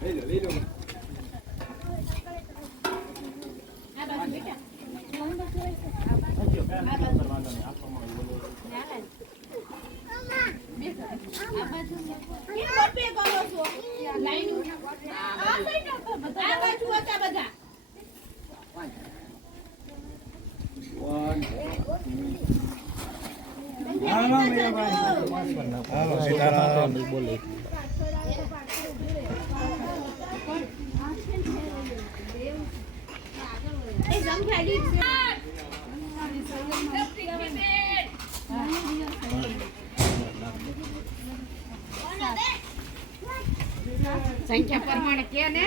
લઈ લો બોલે સંખ્યા પ્રમાણે કે ને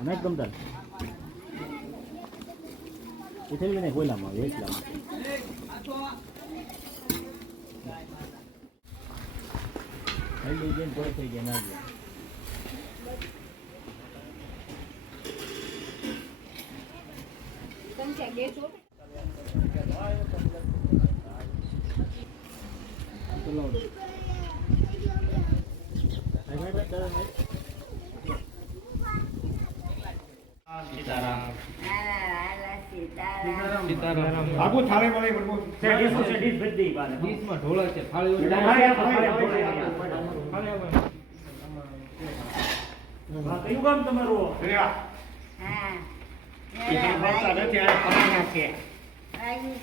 નાખ ગમતા એ થઈ ને બોલામાં આવે એટલા હલ્લી જઈને કોઈ થઈ ગયા ના ગયા સંખ્યા કે છો આગો થાળે મળે બરોબર છે ડીશ બધી બાને ડીશમાં ઢોળા છે થાળી હા કયું કામ તમારું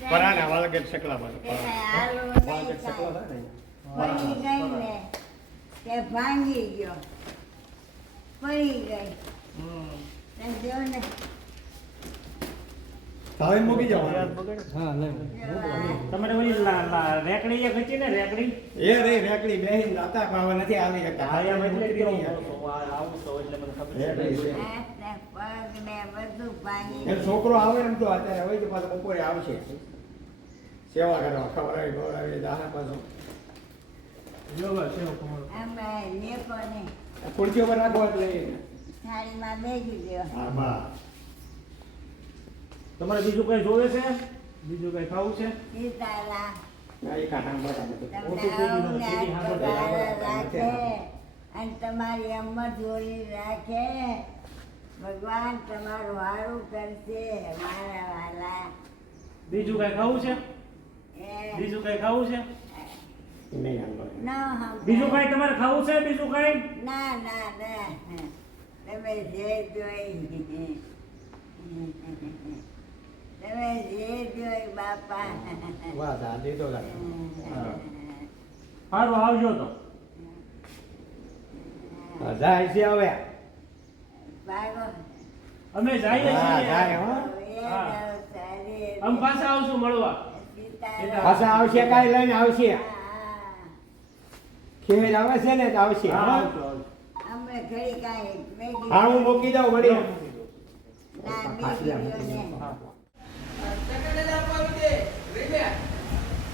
પરાના વાળગે શકલા ભાંગી ગયો પડી ગઈ થાળી મૂકી જાવ તમારે ઓલી રેકડી એ ખચી ને રેકડી એ રે રેકડી બેહીન લાતા પાવા નથી આવી શકતા આયા એટલે જ આવું તો એટલે મને ખબર છે પગ ને બધું ભાંગી એ છોકરો આવે એમ તો અત્યારે હોય તો પાછો બપોરે આવશે સેવા કરવા ખવડાવી ગોળાવી દાણા પાછો અમે નેકોને ખુરશી ઉપર રાખો એટલે થાળીમાં બેસી ગયો હા બા તમારે બીજું કઈ જોવે છે બીજું કઈ ખાવું છે સીતાલા આ એક આટા બરાબર તમને રાખે અને તમારી અમ્મા જોડી રાખે ભગવાન તમારું હારું કરશે મારા વાલા બીજું કઈ ખાવું છે બીજું કઈ ખાવું છે નહીં હાલો ના બીજું કઈ તમારે ખાવું છે બીજું કઈ ના ના ના તમે જે જોઈ તમે જે જોઈ બાપા વાહ દાદી તો સારું આવજો તો જાય છે હવે ભાગો અમે જઈએ હા છીએ જાય હો આમ પાછા આવશું મળવા પાછા આવશે કાઈ લઈને આવશે ખેર આવે છે ને તો આવશે હા હા આવજો આવજો અમે ઘડી કાંઈ મેગી હા હું મૂકી દઉં વળી ના મેગી હા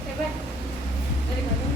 એ ભાઈ